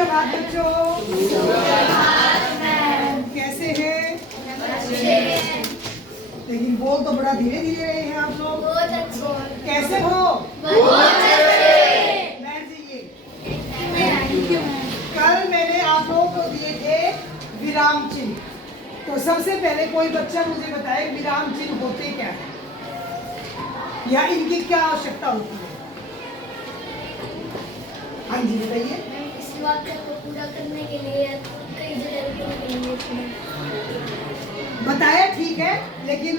सुप्रभात बच्चों। कैसे हैं? लेकिन बोल तो बड़ा धीरे धीरे रहे हैं आप लोग। कैसे हो? बैठ जाइए। कल मैंने आप लोगों को दिए थे विराम चिन्ह। तो सबसे पहले कोई बच्चा मुझे बताए विराम चिन्ह होते क्या है या इनकी क्या आवश्यकता होती है? हाँ जी बताइए। इस वाक्य को पूरा करने के लिए कई जगह बताया ठीक है, लेकिन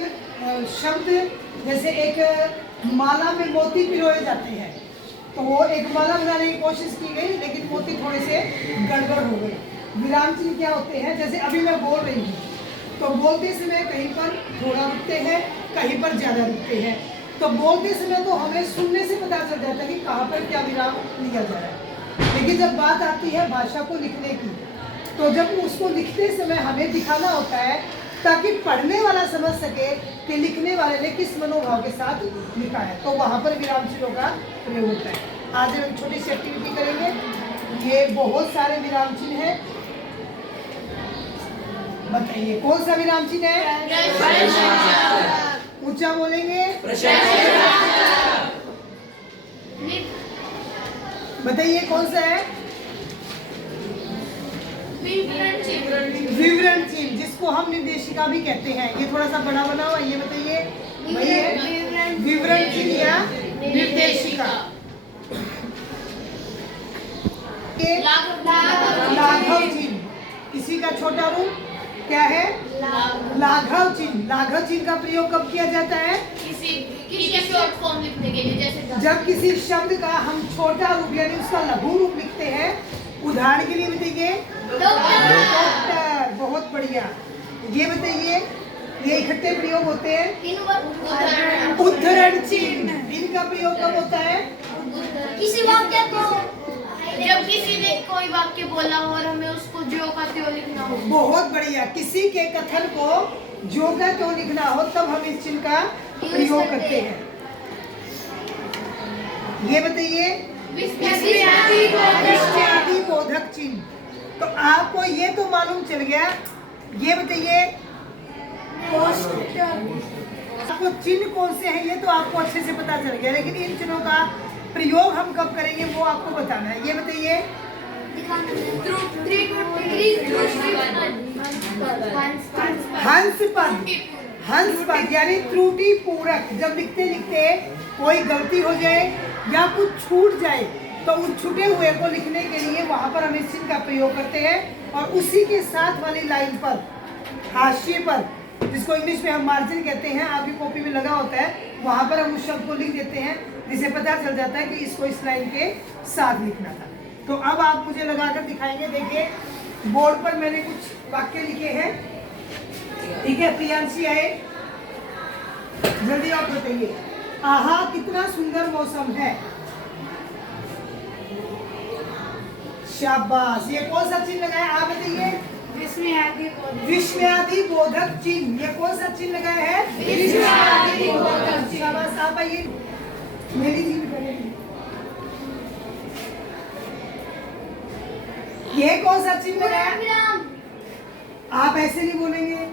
शब्द जैसे एक माला में मोती पिरोए जाते हैं तो वो एक माला बनाने की कोशिश की गई लेकिन मोती थोड़े से गड़बड़ हो गए। विराम चिन्ह क्या होते हैं? जैसे अभी मैं बोल रही हूँ तो बोलते समय कहीं पर थोड़ा रुकते हैं, कहीं पर ज़्यादा रुकते हैं। तो बोलते समय तो हमें सुनने से पता चल जाता है कि कहाँ पर क्या विराम लिया जा रहा है, लेकिन जब बात आती है भाषा को लिखने की तो जब उसको लिखते समय हमें दिखाना होता है ताकि पढ़ने वाला समझ सके कि लिखने वाले ने किस मनोभाव के साथ लिखा है, तो वहाँ पर विराम चिन्हों का प्रयोग होता है। आज हम छोटी सी एक्टिविटी करेंगे। ये बहुत सारे विराम चिन्ह हैं। बताइए कौन सा विराम चिन्ह है? ऊंचा बोलेंगे। बताइए कौन सा है? विवरण चिन्ह, जिसको हम निर्देशिका भी कहते हैं। ये थोड़ा सा बड़ा बना हुआ, ये बताइए वही है विवरण चिन्ह या निर्देशिका। लाघव चिन्ह, किसी का छोटा रूप क्या है? लाघव चिन्ह। लाघव चिन्ह का प्रयोग कब किया जाता है? किसी शॉर्ट फॉर्म लिखने के लिए, जैसे जब किसी शब्द का हम छोटा रूप यानी उसका लघु रूप लिखते हैं। उदाहरण के लिए बताइए डॉक्टर। बहुत बढ़िया। ये बताइए ये इकट्ठे प्रयोग होते हैं। उद्धरण चिन्ह, इनका प्रयोग कब होता है? किसी वाक्य को जब किसी ने कोई वाक्य बोला हो और हमें उसको ज्यों का त्यों लिखना हो। बहुत बढ़िया। किसी के कथन को ज्यों का त्यों लिखना हो तब हम इस चिन्ह का प्रयोग करते हैं। ये बताइए विस्मयादि बोधक चिन्ह। तो आपको ये तो मालूम चल गया। ये बताइए आपको चिन्ह कौन से हैं ये तो आपको अच्छे से पता चल गया, लेकिन इन चिन्हों का प्रयोग हम कब करेंगे वो आपको बताना है। ये बताइए हंस पद। हंस पद यानी त्रुटि पूरक, जब लिखते लिखते कोई गलती हो जाए या कुछ छूट जाए तो उस छूटे हुए को लिखने के लिए वहां पर हम इस चिन्ह का प्रयोग करते हैं। और उसी के साथ वाली लाइन पर हाशिए पर, जिसको इंग्लिश में हम मार्जिन कहते हैं, आपकी कॉपी में लगा होता है, वहां पर हम उस शब्द को लिख देते हैं जिसे पता चल जाता है कि इसको इस लाइन के साथ लिखना था। तो अब आप मुझे लगाकर दिखाएंगे। देखिए बोर्ड पर मैंने कुछ वाक्य लिखे हैं, ठीक है? प्रियांशी आए, जल्दी आप बताइए। आहा कितना सुंदर मौसम है। शाबाश। ये कौन सा चिन्ह लगाया आप बताइए? विस्मयादि बोधक चिन्ह। ये कौन सा चिन्ह लगाया है? विस्मयादि बोधक चिन्ह। शाबाश। आप आइए मेरी जी करेंगे। ये कौन सा चिन्ह लगाया? आप ऐसे नहीं बोलेंगे,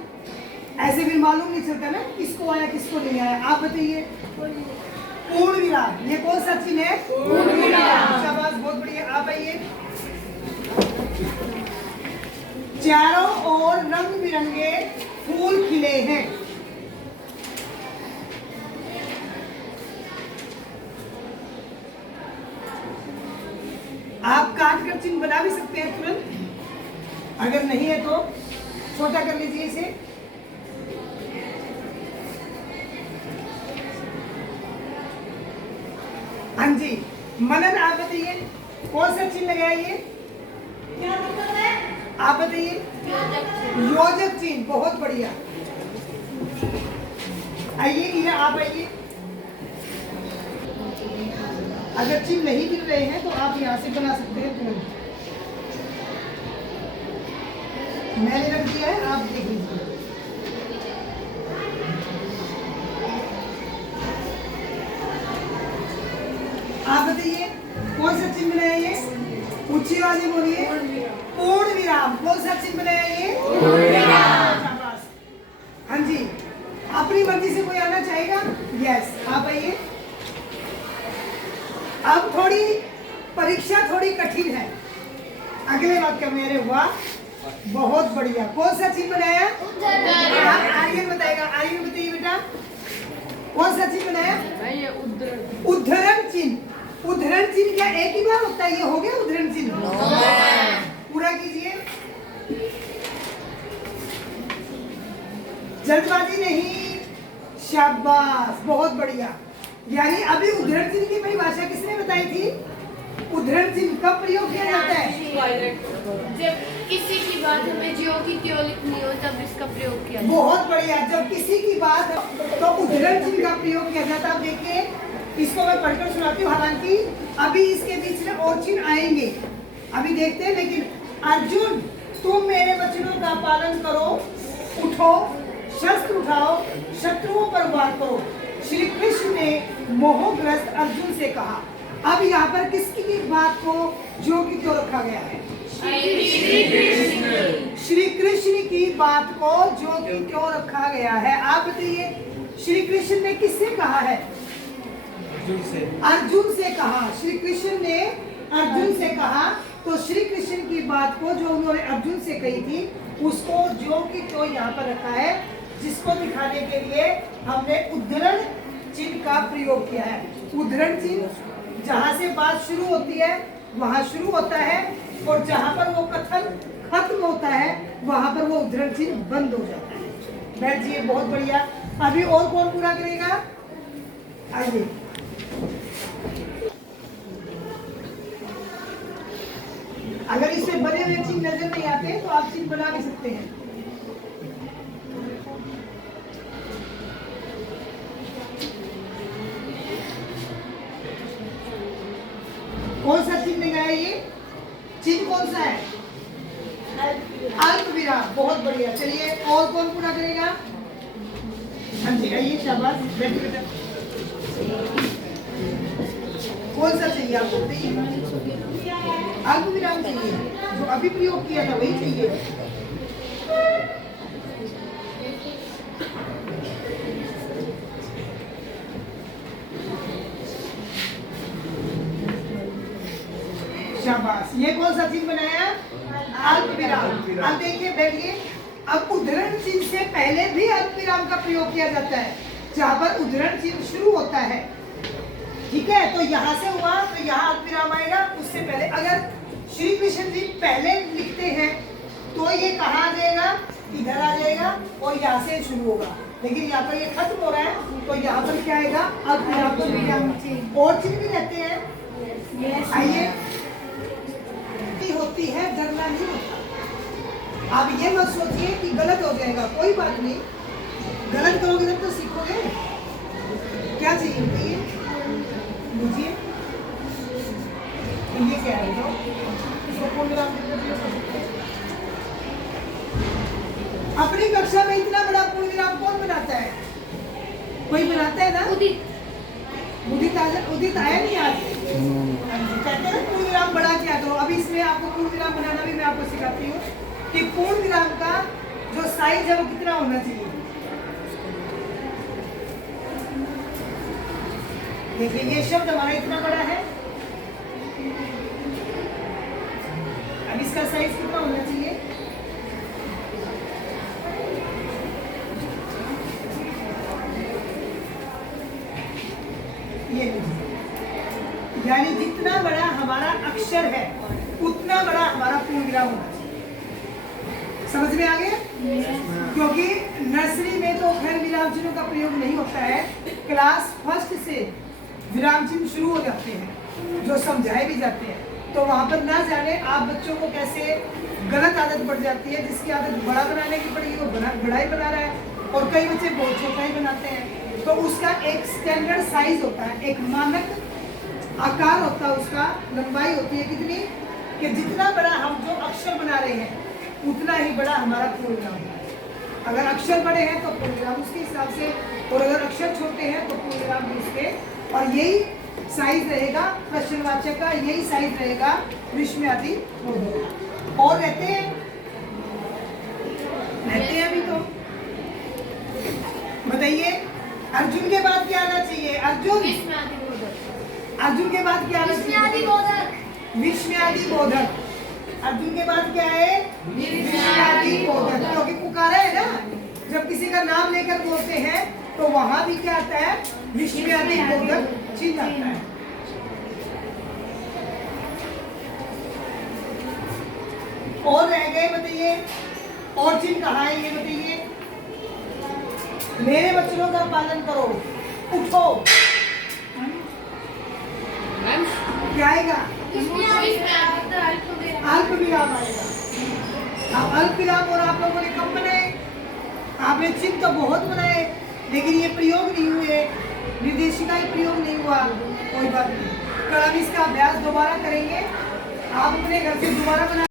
ऐसे भी मालूम नहीं चलता ना किसको आया किसको नहीं आया। आप बताइए पूर्ण विराम। ये कौन सा चिन्ह है? पूर्ण विराम। शाबाश बहुत बढ़िया। आप आइए। चारों ओर रंग बिरंगे फूल खिले हैं। आप काट कर चिन्ह बना भी सकते हैं तुरंत, अगर नहीं है तो छोटा कर लीजिए इसे। हाँ जी मनन आप बताइए कौन सा चिन्ह लगाया? ये आप बताइए योजक चिन्ह। बहुत बढ़िया। आइए इधर आप आइए। अगर चिन्ह नहीं मिल रहे हैं तो आप यहाँ से बना सकते हैं तुरंत। मैंने रख दिया है, आप देख लीजिए। आप बताइए कौन सा चिन्ह है? ये ऊंची आवाज में बोलिए। पूर्ण विराम। कौन सा चिन्ह बनाया ये? शाबाश। हाँ जी, अपनी मर्जी से कोई आना चाहेगा? यस, आप आइए। अब थोड़ी परीक्षा थोड़ी कठिन है। अगले वाक्य में, अरे वाह, बहुत बढ़िया। कौन सा चिन्ह बनाया? आर्यन बताएगा। आर्यन बताइए बेटा, कौन सा चिन्ह बनाया? उद्धरण चिन्ह। उद्धरण चिन्ह क्या एक ही बार होता है? ये हो गया उद्धरण चिन्ह। पूरा कीजिए, जल्दबाजी नहीं। शाबाश, बहुत बढ़िया। यानी अभी उद्धरण चिन्ह की परिभाषा किसने बताई थी? उद्धरण चिन्ह कब प्रयोग किया जाता है? जब किसी की बात हमें ज्यों की त्यों लिखनी हो तब इसका प्रयोग किया जाता है। बहुत बढ़िया। जब किसी की बात तो उद्धरण चिन्ह का प्रयोग किया जाता है। अब देखिए, इसको मैं पढ़कर सुनाती हूँ, हालांकि अभी इसके बीच में और चिन्ह आएंगे, अभी देखते हैं। लेकिन अर्जुन, तुम मेरे वचनों का पालन करो, उठो, शस्त्र उठाओ, शत्रुओं पर वार करो, श्री कृष्ण ने मोहग्रस्त अर्जुन से कहा। अब यहाँ पर किसकी की बात को जो की त्यों रखा गया है? श्री कृष्ण की बात को जो की त्यों रखा गया है? आप बताइए, श्री कृष्ण ने किससे कहा है? अर्जुन से कहा। श्री कृष्ण ने अर्जुन से कहा, तो श्री कृष्ण की बात को जो उन्होंने अर्जुन से कही थी उसको जो की त्यों यहाँ पर रखा है, जिसको दिखाने के लिए हमने उद्धरण चिन्ह का प्रयोग किया है। उद्धरण चिन्ह जहाँ से बात शुरू होती है वहाँ शुरू होता है, और जहाँ पर वो कथन खत्म होता है वहाँ पर वो उद्धरण चिन्ह बंद हो जाता है। बैठ जाइए, बहुत बढ़िया। अभी और कौन पूरा करेगा? आइए। अगर इससे बने हुए चिन्ह नजर नहीं आते तो आप चिन्ह बना भी सकते हैं। कौन सा चिन्ह लगाया? ये चिन्ह कौन सा है? अल्प विराम। बहुत बढ़िया। चलिए, और कौन पूरा करेगा? हाँ जी, आइए, शाबाश, बैठिए बेटा। कौन सा चाहिए आपको? अल्प विराम चाहिए, जो अभी प्रयोग किया था वही चाहिए। शाबाश। ये कौन सा चिन्ह बनाया? अल्प विराम। अब देखिए, बैठिए। अब उद्धरण चिन्ह से पहले भी अल्प विराम का प्रयोग किया जाता है, जहाँ पर उद्धरण चिन्ह शुरू होता है। ठीक है, तो यहाँ से हुआ तो यहाँ अल्प विराम आएगा। उससे पहले अगर श्री कृष्ण जी पहले लिखते हैं तो ये कहाँ आ जाएगा? इधर आ जाएगा, और यहाँ से शुरू होगा। लेकिन यहाँ पर ये खत्म हो रहा है तो यहाँ पर क्या आएगा? अल्प विराम। और चिन्ह भी रहते हैं। आइए, होती है, डरना नहीं होता। आप ये मत सोचिए कि गलत हो जाएगा, कोई बात नहीं। गलत करोगे तब तो सीखोगे। क्या चाहिए बताइए मुझे? ये क्या है? तो इसको पूर्ण विराम अपनी कक्षा में इतना बड़ा पूर्ण विराम कौन बनाता है? कोई बनाता है ना? उदित आया नहीं आज? कहते हैं पूर्ण विराम बड़ा क्या करो। अभी इसमें आपको पूर्ण विराम बनाना भी मैं आपको सिखाती हूँ कि पूर्ण विराम का जो साइज है वो कितना होना चाहिए। देखिए, ये शब्द हमारा इतना बड़ा है, अब इसका साइज कितना होना चाहिए? ये यानी जितना बड़ा हमारा अक्षर है उतना बड़ा हमारा पूर्ण विराम होना चाहिए। समझ में आ गया? क्योंकि नर्सरी में तो खैर विराम चिन्हों का प्रयोग नहीं होता है, क्लास फर्स्ट से विराम चिन्ह शुरू हो जाते हैं जो समझाए भी जाते हैं। तो वहाँ पर ना जाने आप बच्चों को कैसे गलत आदत पड़ जाती है, जिसकी आदत बड़ा बनाने की पड़ेगी वो बड़ा ही बना रहा है, और कई बच्चे बहुत छोटा ही बनाते हैं। तो उसका एक स्टैंडर्ड साइज होता है, एक मानक आकार होता है, उसका लंबाई होती है कितनी, कि जितना बड़ा हम जो अक्षर बना रहे हैं उतना ही बड़ा हमारा पूर्ण विराम है। अगर अक्षर बड़े हैं तो पूर्ण विराम उसके हिसाब से, और अगर अक्षर छोटे हैं तो पूर्ण विराम भी उसके। और यही साइज रहेगा प्रश्नवाचक का, यही साइज रहेगा विस्मयादि बोधक। और रहते हैं अभी तो। बताइए अर्जुन के बाद क्या आना चाहिए? अर्जुन अर्जुन के बाद क्या आना चाहिए? विस्मयादि बोधक। अर्जुन के बाद क्या है? विस्मयादि बोधक। क्योंकि पुकारा है ना, जब किसी का नाम लेकर बोलते हैं तो वहां भी क्या आता है? विस्मयादि बोधक चिन्ह आता है। और रह गए, बताइए और चिन्ह कहाँ है ये बताइए। मेरे वचनों का पालन करो, उठो, क्या आएगा? अल्प विराम आएगा। अब अल्प विराम और आप लोगों ने कब बनाए? आपने चिन्ह तो बहुत बनाए लेकिन ये प्रयोग नहीं हुए, निर्देशिका ही प्रयोग नहीं हुआ। कोई बात नहीं, कल हम इसका अभ्यास दोबारा करेंगे। आप अपने घर से दोबारा बना